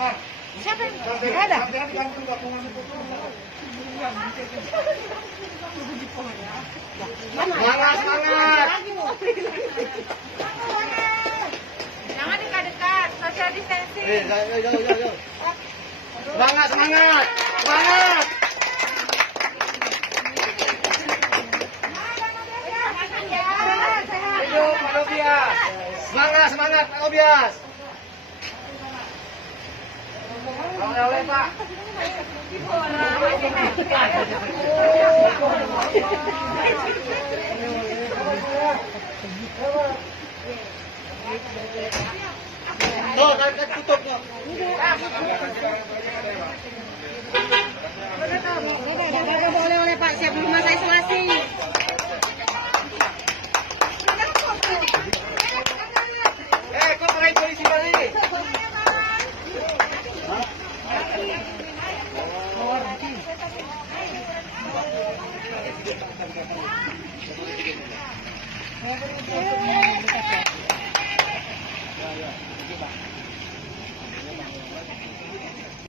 Siapa? Nggak ada. Semangat, semangat. Jangan dekat-dekat, social distancing. Yo. Semangat, semangat. Semangat. Hidup Pak Obias. Semangat, semangat Pak Obias. Oleh Pak. Tuh, kan tutup tuh. Nggak boleh oleh Pak, siap di masa isolasi. Kok pakai polisi balik? Ya.